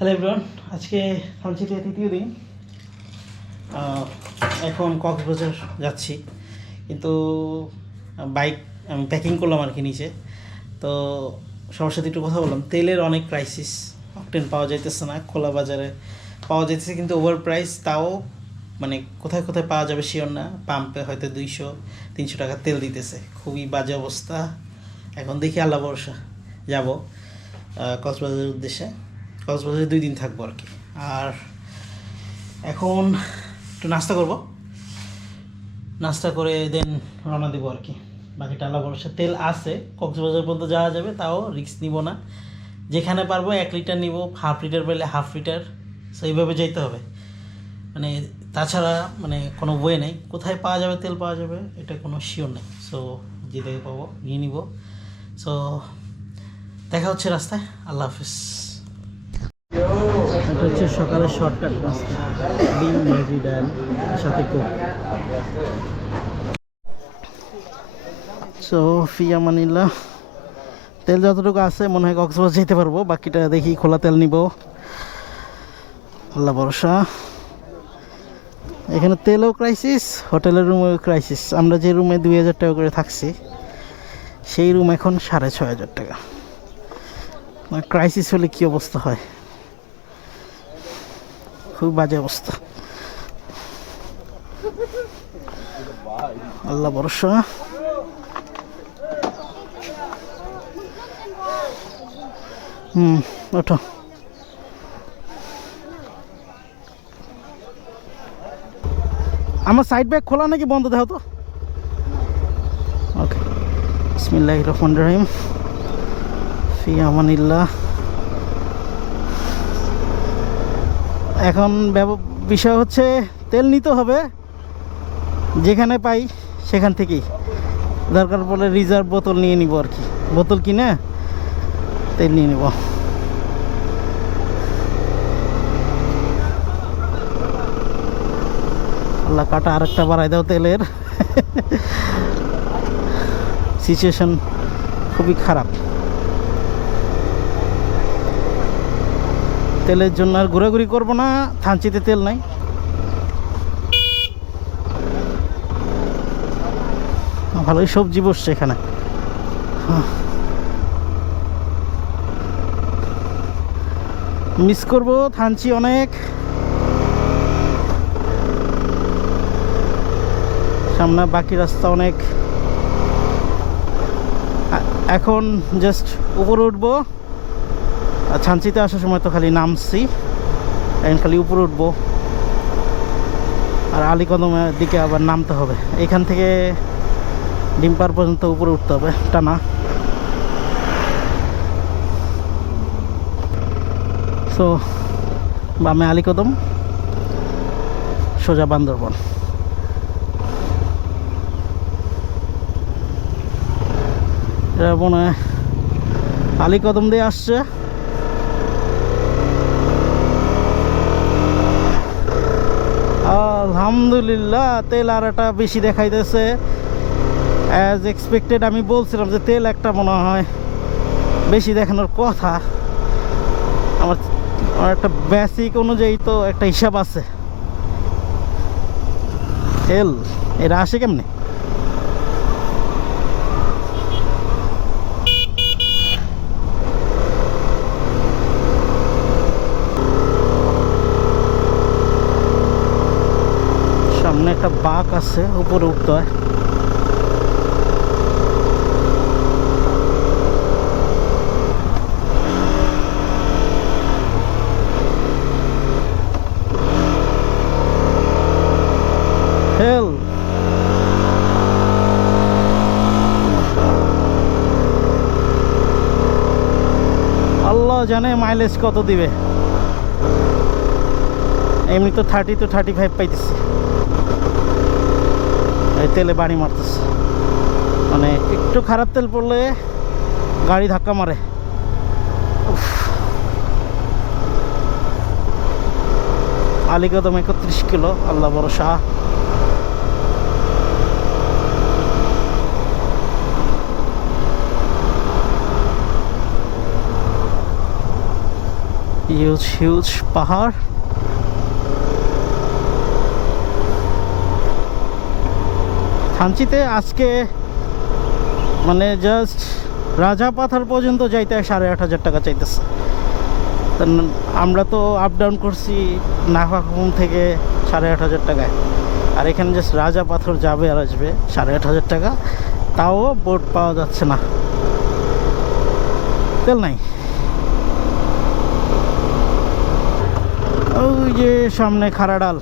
Hello everyone, আজকে থানচিতে তৃতীয় দিন। এখন কক্সবাজার যাচ্ছি, কিন্তু বাইক আমি প্যাকিং করলাম আর কি নিচে। তো সবার সাথে একটু কথা বললাম। তেলের অনেক ক্রাইসিস, অকটেন পাওয়া যাইতেছে না, খোলা বাজারে পাওয়া যাইতেছে কিন্তু ওভার প্রাইস। তাও মানে কোথায় কোথায় পাওয়া যাবে শিওর না। পাম্পে হয়তো 200-300 টাকা তেল দিতেছে, খুবই বাজে অবস্থা। এখন দেখি আল্লাহ ভরসা যাব কক্সবাজারের উদ্দেশ্যে। কক্সবাজারে 2 দিন থাকবো আর কি। আর এখন একটু নাস্তা করব, নাস্তা করে দেন রওনা দেবো আর কি। বাকিটা আল্লাহ ভরসা। তেল আছে, কক্সবাজার পর্যন্ত যাওয়া যাবে, তাও রিস্ক নিব না। যেখানে পারবো 1 লিটার নিব, হাফ লিটার পেলে হাফ লিটার। সো এইভাবে যেতে হবে, মানে তাছাড়া মানে কোনো ওয়ে নেই। কোথায় পাওয়া যাবে তেল পাওয়া যাবে এটা কোনো শিওর নেই। সো যেটাকে পাবো নিয়ে নিব। সো দেখা হচ্ছে রাস্তায়। আল্লাহ হাফিজ। এটা হচ্ছে সকালের শর্টকাট রাস্তা, ডিম ভাজি ডাল সাথে কোক। সো ফিয়া মানিলা তেল যতটুকু আছে মনে হয় কক্সবাজার যেতে পারবো, বাকিটা দেখি খোলা তেল নিব, আল্লাহ ভরসা। এখানে তেলও ক্রাইসিস, হোটেলের রুমেও ক্রাইসিস। আমরা যে রুমে 2000 টাকা করে থাকছি, সেই রুম এখন 6500 টাকা। ক্রাইসিস হলে কী অবস্থা হয়, খুব বাজে অবস্থা। আল্লাহ ভরসা। ওঠো। আমার সাইড ব্যাগ খোলা নাকি বন্ধ দেখো তো। ওকে, বিসমিল্লাহির রহমানির রহিম, ফি আমানিল্লাহ। এখন বিষয় হচ্ছে তেল নিতে হবে, যেখানে পাই সেখান থেকেই। দরকার পড়লে রিজার্ভ বোতল নিয়ে নিব আর কি, বোতল কিনে তেল নিয়ে নিব। আল্লাহ কাটা আরেকটা বাড়াই দাও তেলের। সিচুয়েশন খুবই খারাপ। তেলের জন্য আর ঘোরাঘুরি করবো না, থানচিতে তেল নাই। ভালোই সবজি বসছে এখানে। মিস করবো থানচি অনেক। সামনে বাকি রাস্তা অনেক। এখন জাস্ট উপরে উঠবো। আর থানচিতে আসার সময় তো খালি নামছি, এখন খালি উপরে উঠবো। আর আলীকদমের দিকে আবার নামতে হবে। এখান থেকে ডিমপার পর্যন্ত উপরে উঠতে হবে টানা। সো বামে আলীকদম, সোজা বান্দরবন। এটা মনে হয় আলীকদম দিয়ে আসছে। আলহামদুলিল্লাহ, তেল আর একটা বেশি দেখাইতেছে অ্যাজ এক্সপেক্টেড। আমি বলছিলাম যে তেল একটা মনে হয় বেশি দেখানোর কথা। আমার একটা বেসিক অনুযায়ী তো একটা হিসাব আছে। তেল এটা আসে কেমনে? সামনে একটা বাঁক আছে, উপরে উঠতে হয়। হেল আল্লাহ জানে মাইলেজ কত দিবে। এমনি তো 30-35 পাইতেছে, এই তেলে বাড়ি মারতেছে। মানে একটু খারাপ তেল পড়লে গাড়ি ধাক্কা মারে। আলীকদম 31 কিলো, আল্লাহ ভরসা। হিউজ হিউজ পাহাড়। থানচিতে আজকে মানে জাস্ট রাজা পাথর পর্যন্ত যাইতে 8,500 টাকা চাইতেছে। আমরা তো আপ ডাউন করছি নাফাখুম থেকে 8,500 টাকায়, আর এখানে জাস্ট রাজা পাথর যাবে আর আসবে 8,500 টাকা, তাও বোট পাওয়া যাচ্ছে না, তেল নাই। ওই যে সামনে খারাডাল,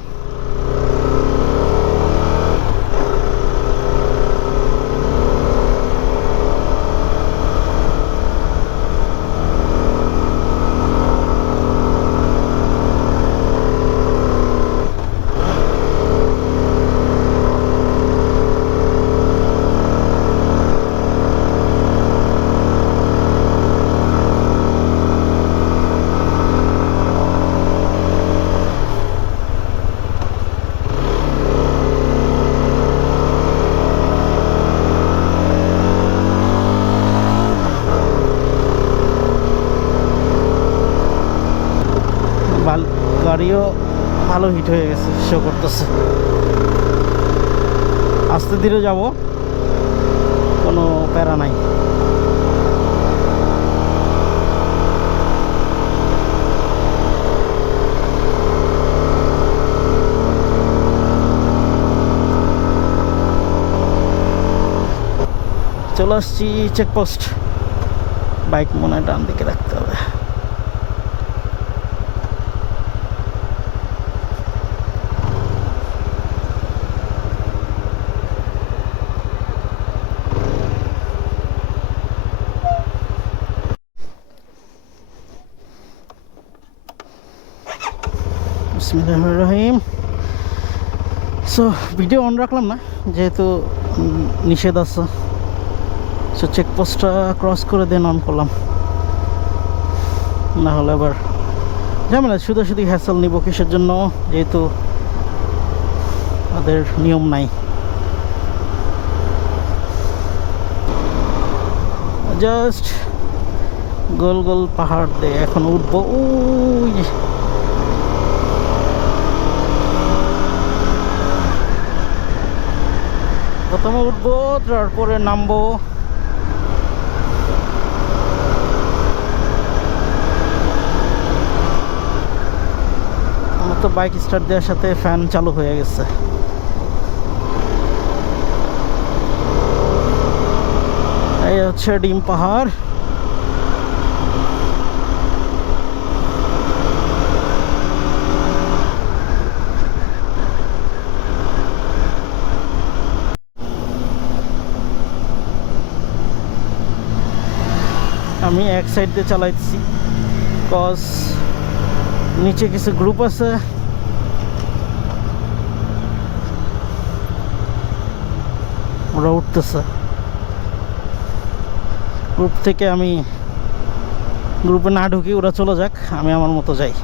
গাড়িও ভালো হিট হয়ে গেছে, শো করতেছে। আস্তে ধীরে যাব, কোনো প্যারা নাই। চলে আসছি চেকপোস্ট। বাইক মনে হয় ডান দিকে রাখতে হবে। বিসমিল্লাহির রহিম। সো ভিডিও অন রাখলাম না, যেহেতু নিষেধ আছে। সো চেকপোস্টটা ক্রস করে দেন অন করলাম, না হলে আবার ঝামেলা। শুধু শুধু হ্যাসেল নিব কিসের জন্য, যেহেতু ওদের নিয়ম নাই। জাস্ট গোল গোল পাহাড় দিয়ে এখন উঠবো। ওই প্রথমে উঠবো, তারপরে নামবো। আমার তো বাইক স্টার্ট দেওয়ার সাথে ফ্যান চালু হয়ে গেছে। এই হচ্ছে ডিম পাহাড়। আমি এক সাইড দিয়ে চালাইছি, কজ নিচে কিছু গ্রুপ আছে, ওরা উঠতেছে। গ্রুপ থেকে আমি গ্রুপে না ঢুকি, ওরা চলে যাক, আমি আমার মতো যাই।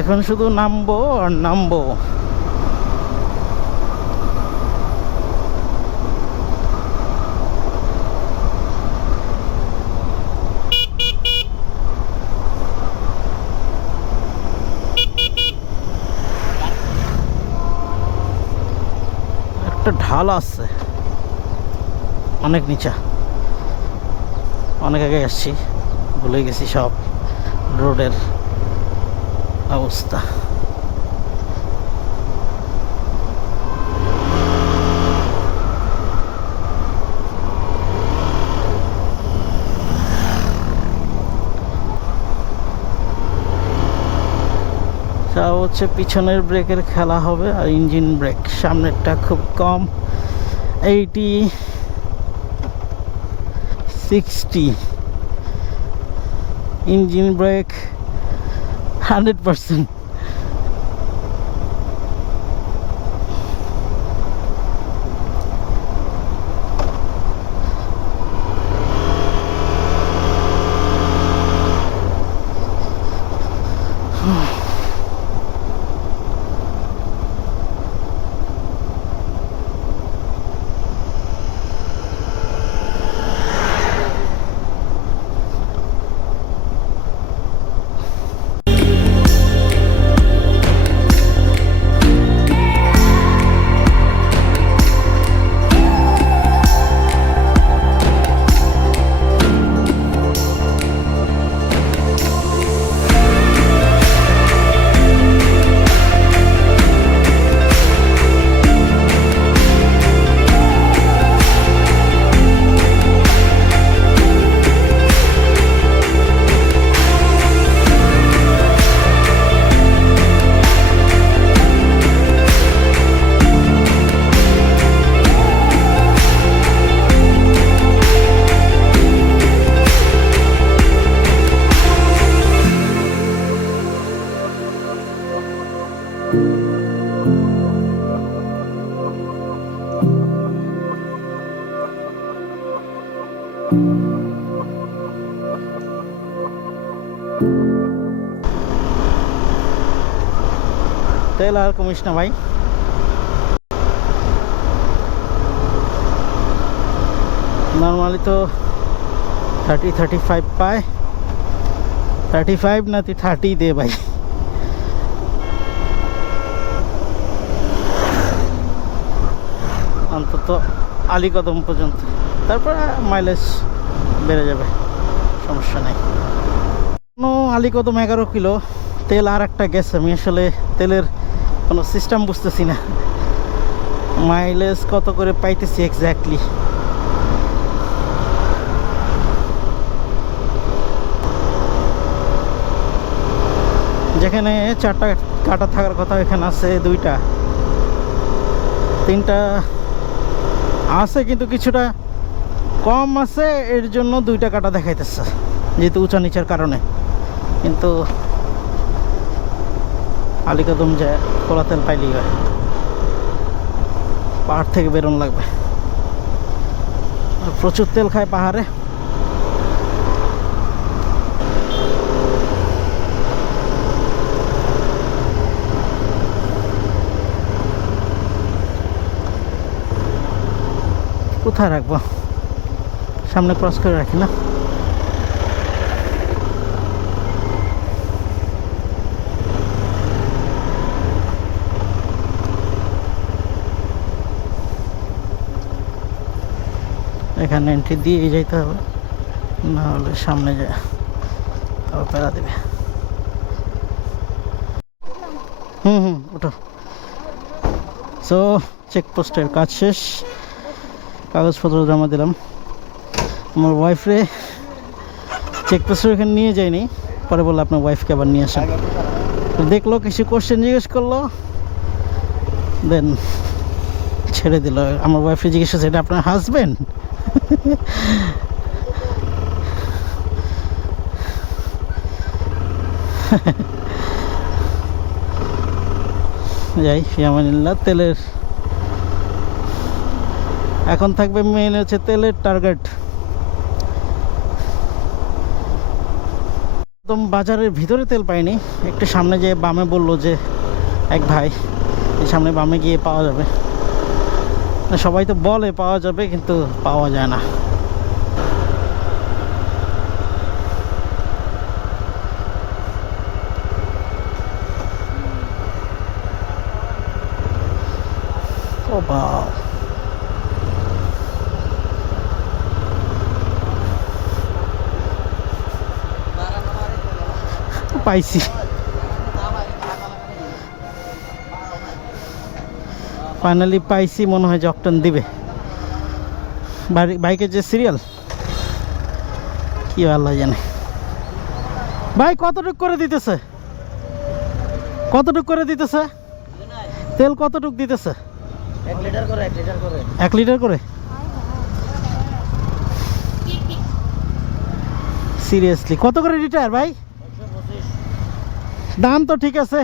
এখন শুধু নামবো আর নামবো। একটা ঢাল আছে অনেক নিচা, অনেক আগে আসছি, ভুলে গেছি সব রোডের অবস্থা। তা হচ্ছে পিছনের ব্রেকের খেলা হবে, আর ইঞ্জিন ব্রেক সামনেরটা খুব কম, 80 60। Engine brake 100%। তেল আর কমিস না ভাই। নর্মালি তো 30-35 পায়, 35 না তুই 30 দে ভাই। অন্তত আলীকদম পর্যন্ত, তারপর মাইলেজ বেড়ে যাবে, সমস্যা নেই। আলীকদম 11 কিলো তেল আর একটা গেছে। আমি আসলে তেলের কোনো সিস্টেম বুঝতেছি না, মাইলেজ কত করে পাইতেছি এক্স্যাক্টলি। যেখানে 4টা কাটা থাকার কথা এখানে আছে 2টা 3টা আছে, কিন্তু কিছুটা কম আছে, এর জন্য 2টা কাটা দেখাইতেছে, যেহেতু উঁচা নিচের কারণে। কিন্তু আলীকদম যে খোলা তেল পাইলেই হয়, পাহাড় থেকে বেরোন লাগবে। প্রচুর তেল খায় পাহাড়ে। কোথায় রাখবো? সামনে ক্রস করে রাখি না? এখানে এন্ট্রি দিয়ে যাইতে হবে, না হলে সামনে যায় তাও পেরা দেবে। ওটা সো চেকপোস্টের কাজ শেষ, কাগজপত্র জমা দিলাম। আমার ওয়াইফরে চেকপোস্টের এখানে নিয়ে যায়নি, পরে বললো আপনার ওয়াইফকে আবার নিয়ে আসেন। দেখলো, কিছু কোশ্চেন জিজ্ঞেস করলো, দেন ছেড়ে দিল। আমার ওয়াইফে জিজ্ঞেস করছে এটা আপনার হাজবেন্ড? যাই ফিয়ামানিল্লাহ। তেলের এখন থাকবে মেইন হচ্ছে তেলের টার্গেট। একদম বাজারের ভিতরে তেল পাইনি, একটু সামনে যে বামে বললো যে এক ভাই, এই সামনে বামে গিয়ে পাওয়া যাবে। সবাই তো বলে পাওয়া যাবে, কিন্তু পাওয়া যায় না। ও বাবা, পাইছি। ফাইনালি পাইছি, মনে হয় যে অকটেন দিবে। বাইকের যে সিরিয়াল কি আল্লাহ জানে। ভাই কতটুক করে দিতেছে? কতটুক করে দিতেছে তেল? কতটুক দিতেছে? 1 লিটার করে 1 লিটার করে 1 লিটার করে? সিরিয়াসলি কত করে লিটার ভাই? দাম তো ঠিক আছে,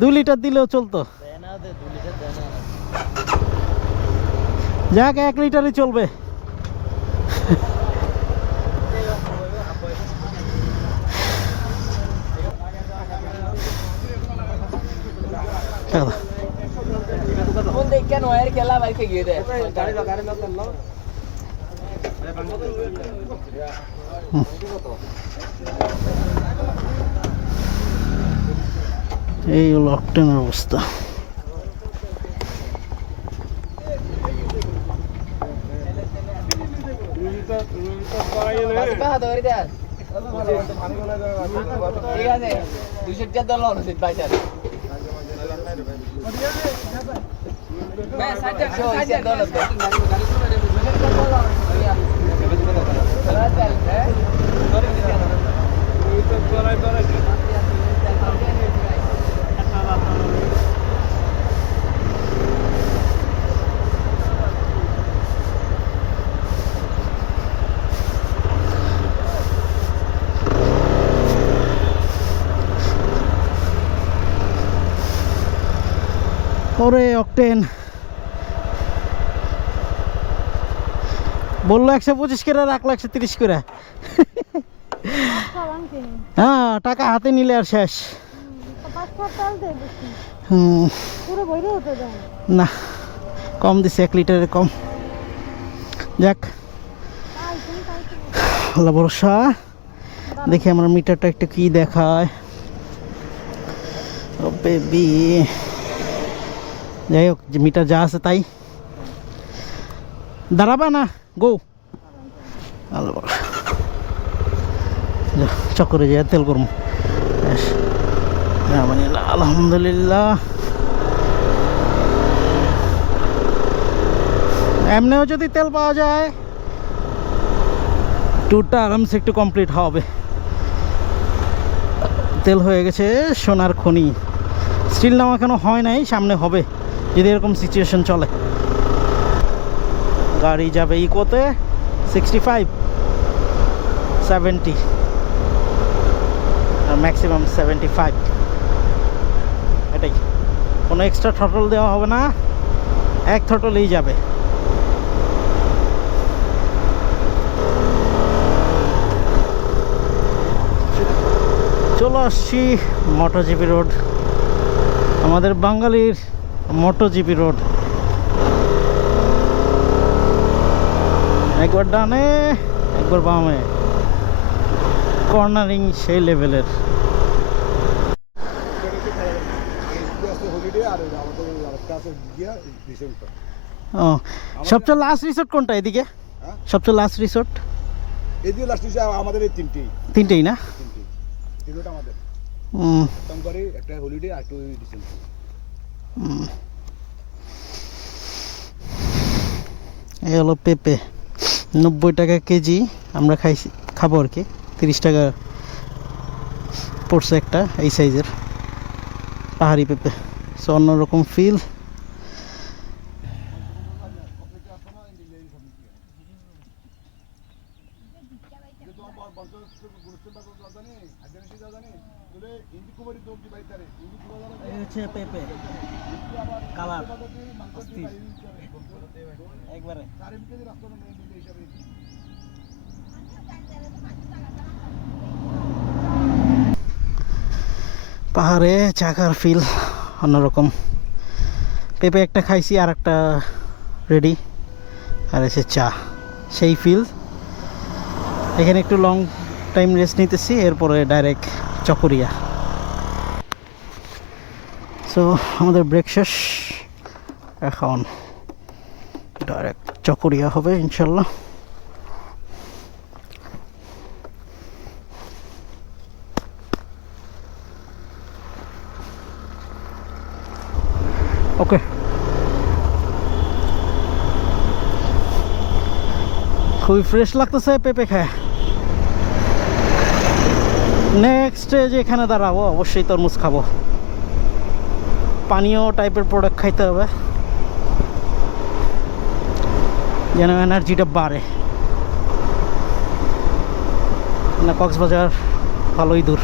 2 লিটার দিলেও চলতো। যাক 1 লিটারই চলবে। কেন এর খেলা বাইকে গিয়ে দেয় এই হলো অকটেনের অবস্থা। ঠিক আছে 200 টাকা দল অনুচিত পয়সা मैं साइड से दौलत ওরে অকটেন বললো 125 করে, রাখলো 130 করে। হ্যাঁ, টাকা হাতে নিলে আর শেষ। না, কম দিছে, 1 লিটারের কম। যাক, আল্লাহ ভরসা। দেখি আমার মিটারটা একটু কি দেখায়। ও বেবি, যাই হোক, যে মিটার যা আছে তাই। দাঁড়াবা না, গো। আল্লাহ ভরসা। চক্করে যে তেল করবো। আলহামদুলিল্লাহ। এমনিও যদি তেল পাওয়া যায়, ট্যুরটা আরামসে একটু কমপ্লিট হবে। তেল হয়ে গেছে সোনার খনি। স্টিল নাও এখনো হয় নাই, সামনে হবে যদি এরকম সিচুয়েশন চলে। গাড়ি যাবে ইকোতে 65, 70 আর ম্যাক্সিমাম 75। এটাই, কোনো এক্সট্রা থ্রটল দেওয়া হবে না, 1 থ্রটলেই যাবে। চলে আসছি মোটোজিপি রোড, আমাদের বাঙালির মোটোজিপি রোড। একবার ডানে, একবার বামে, কর্নারিং সেই লেভেলের। ও, সবচেয়ে লাস্ট রিসোর্ট কোনটা এদিকে? সবচেয়ে লাস্ট রিসোর্ট এদিকে লাস্ট রিসোর্ট আমাদের এই তিনটেই না? তিনটা আমাদের টঙ্কারি, একটা হলিডে আর একটা রিসেন্ট। এই হলো পেঁপে, 90 টাকা কেজি। আমরা খাবো আর কি। 30 টাকা পড়ছে একটা এই সাইজের পাহাড়ি পেঁপে। সো অন্যরকম ফিল। পেঁপে কালার একবারে পাহাড়ে চাকার ফিল অন্যরকম। পেঁপে একটা খাইছি, আর একটা রেডি, আর এসে চা, সেই ফিল। এখানে একটু লং টাইম রেস্ট নিতেছি, এরপরে ডাইরেক্ট চকরিয়া। সো আমাদের ব্রেক শেষ, এখন ডাইরেক্ট চকরিয়া হবে ইনশাল্লাহ। ওকে, খুবই ফ্রেশ লাগতেছে পেঁপে খায়। নেক্সট যে এখানে দাঁড়াবো, অবশ্যই তরমুজ খাবো। পানীয় টাইপের প্রোডাক্ট খাইতে হবে যেন এনার্জিটা বাড়ে। না, কক্সবাজার ভালোই দূর।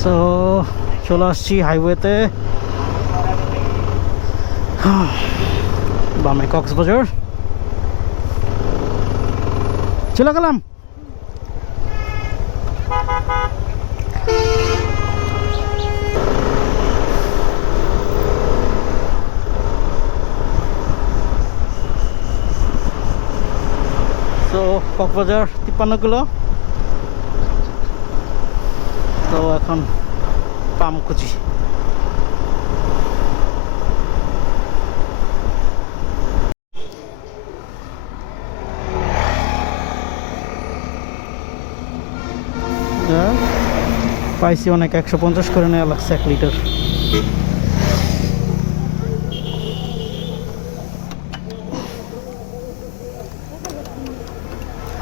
সো চলে আসছি হাইওয়েতে, বামে কক্সবাজার চলে গেলাম। তো কক্সবাজার 53 কিলো। তো এখন পামকুচি। পাইছি অনেক, 150 করে নেওয়া লাগছে 1 লিটার।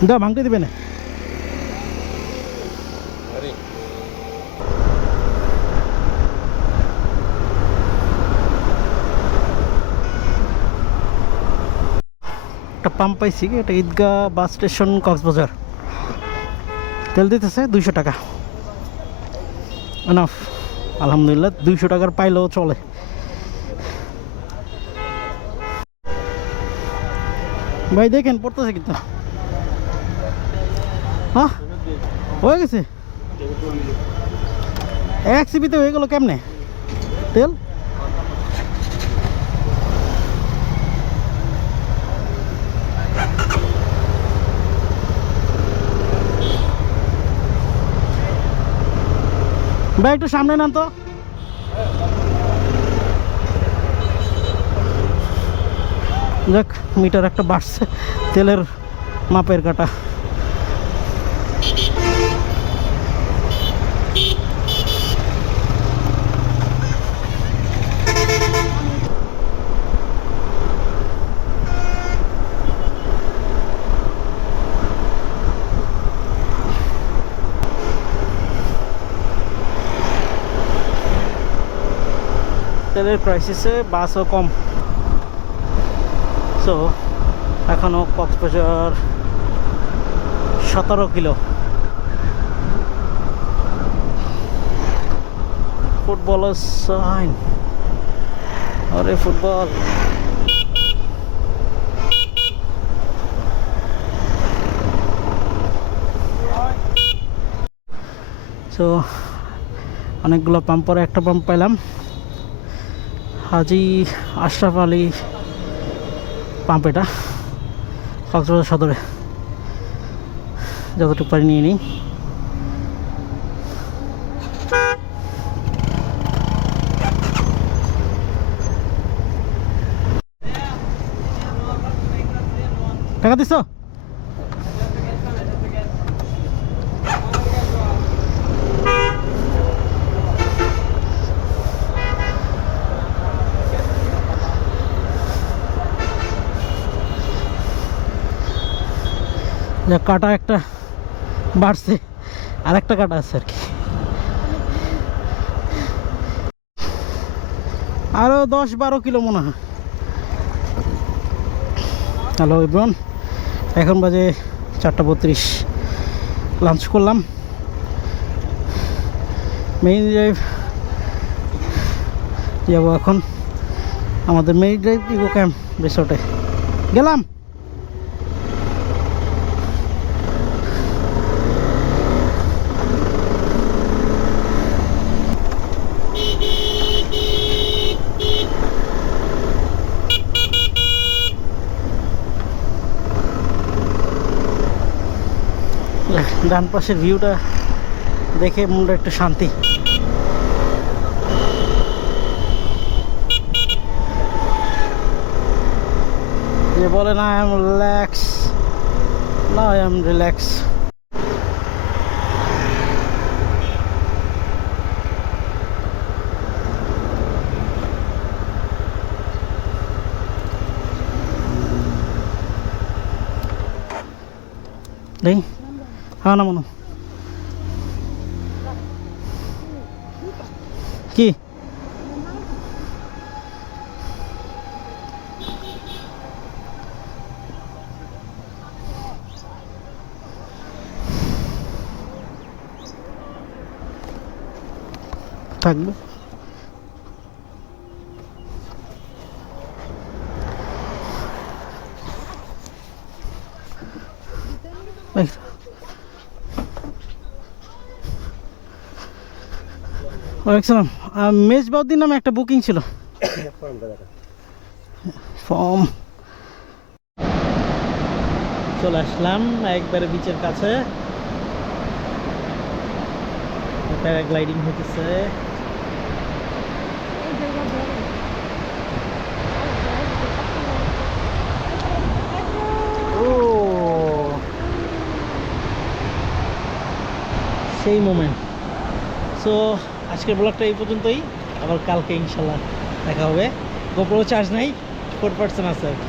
দা ভাঙতে দিবে না। পাম্প পাইছি, এটা ঈদগাহ বাস স্টেশন কক্সবাজার। তেল দিতেছে 200 টাকা, এনাফ আলহামদুলিল্লাহ। 200 টাকার পাইলেও চলে। ভাই দেখেন পড়তেছে কিন্তু, হ্যাঁ হয়ে গেছে। 1 সিবিতে হয়ে গেল কেমনে তেল? ভাই একটু সামনে নান তো। যাক, মিটার একটা বাড়ছে, তেলের মাপের কাটা। তেলের ক্রাইসিসে বাসও কম। সো এখনও কক্সবাজার 17 কিলো। ফুটবলার সাইন, আরে ফুটবল। সো অনেকগুলো পাম্প পরে একটা পাম্প পাইলাম, হাজি আশরাফ আলী পাম্প। এটা কক্সবাজার সদরে, যতটুকু পারি নিয়ে নিই। টাকা দিছ? যা কাটা একটা বাড়ছে, আর একটা কাটা আছে আর কি। আরো 10-12 কিলো মনে হয়। হ্যালো এভরিওয়ান, এখন বাজে 4:32। লাঞ্চ করলাম, মেইন ড্রাইভ যাবো এখন। আমাদের মেইন ড্রাইভ ইকো ক্যাম্প রিসোর্টে গেলাম। ডান পাশের ভিউটা দেখে মনটা একটু শান্তি। যে বলে না, আই এম রিল্যাক্স, না আই এম রিল্যাক্স। নেই, হ্যাঁ না মনে কি থাকবে। ওয়ালাইকুম, মেজবাউদ্দিন নামে একটা বুকিং ছিল, ফর্ম। চলে আসলাম একবারে বিচের কাছে, প্যারাগ্লাইডিং হতেছে। ও সেই মোমেন্ট। সো আজকের ব্লগটা এই পর্যন্তই, আবার কালকে ইনশাল্লাহ দেখা হবে। গোপ্রো চার্জ নাই, 4% আছে আর কি।